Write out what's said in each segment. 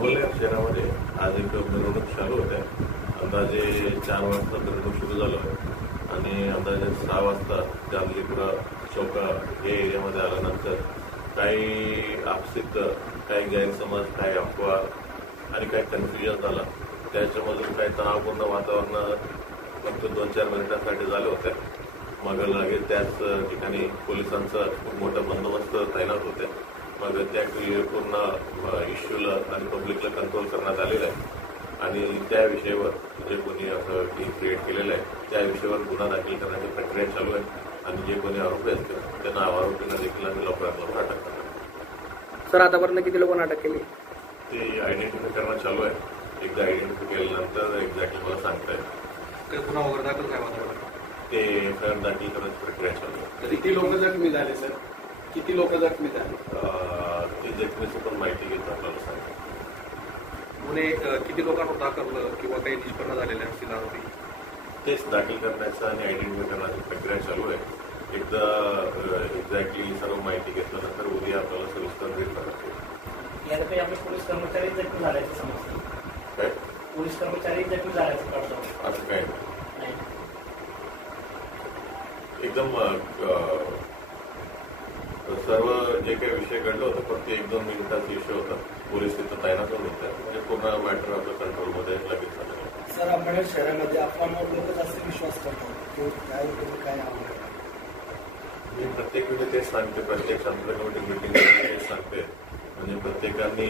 अकोला शहरामध्ये आज एक मिरवणूक चालू होत्या. अंदाजे 4 वाजता मिरवणूक सुरू झालं आणि अंदाजे 6 वाजता जामलीपुरा चौका हे एरियामध्ये आल्यानंतर काही आपसीत काही गैरसमज, काही अफवा आणि काही कन्फ्युजन झालं. त्याच्यामधून काही तणावपूर्ण वातावरण फक्त 2-4 मिनिटांसाठी झालं होतं. मग लगेच त्याच ठिकाणी पोलिसांचा खूप मोठा बंदोबस्त तैनात होते. मग त्या पूर्ण इश्यूला आणि पब्लिकला कंट्रोल करण्यात आलेलं आहे आणि त्या विषयावर जे कोणी असं टीम क्रिएट केलेलं आहे त्या विषयावर गुन्हा दाखल करण्याची प्रक्रिया चालू आहे आणि जे कोणी आरोपी असतील त्यांना आरोपींना देखील आम्ही लवकरात लवकर अटक करणार. सर, आतापर्यंत किती लोकांना अटक केली? ते आयडेंटिफाय करणं चालू आहे. एकदा आयडेंटिफाय केल्यानंतर एक्झॅक्टली मला सांगता येईल. काही गुन्हा वगैरे दाखल काय होणार? ते एफआयआर दाखल करण्याची प्रक्रिया चालू आहे. किती लोक जखमी झाले सर? किती लोक जखमी झाले? ती जखमीची पण माहिती घेतो आपल्याला सांगा. गुन्हे किती लोकांवर दाखल किंवा काही निष्पन्न झालेले असतील आरोपी? तेच दाखल करण्याचं आणि आयडेंटिफाय करण्याची प्रक्रिया चालू आहे. एकदा एक्झॅक्टली सर्व माहिती घेतल्यानंतर उद्या आपल्याला सविस्तर भेट करण्यात येईल. यात काही आपले पोलीस कर्मचारी जखमी झाल्याचं समजतं. काय पोलीस कर्मचारी जखमी झाल्याचं कळतं? असं काय नाही. एकदम सर्व जे काही विषय घडलं होतं फक्त 1-2 मिनिटाचा विषय होता. पोलीस तिथं तैनात होते. म्हणजे पूर्ण मॅटर आपल्या कंट्रोलमध्ये लगेच झालेलं. सर, आपण शहरामध्ये अफवांवर लोक जास्त विश्वास करतात. काय आवडतं? मी प्रत्येक वेळी तेच सांगते, प्रत्येक शांतता कमिटी मिटिंग तेच सांगते. म्हणजे प्रत्येकाने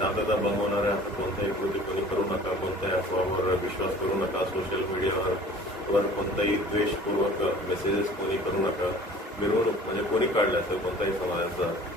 शांतता भंगवणाऱ्या असं कोणत्याही कृती कोणी करू नका. कोणत्याही अफवावर विश्वास करू नका. सोशल मीडियावर कोणताही द्वेषपूर्वक मेसेजेस कोणी करू नका. मिरवणूक म्हणजे कोणी काढलं असेल कोणत्याही समाजाचा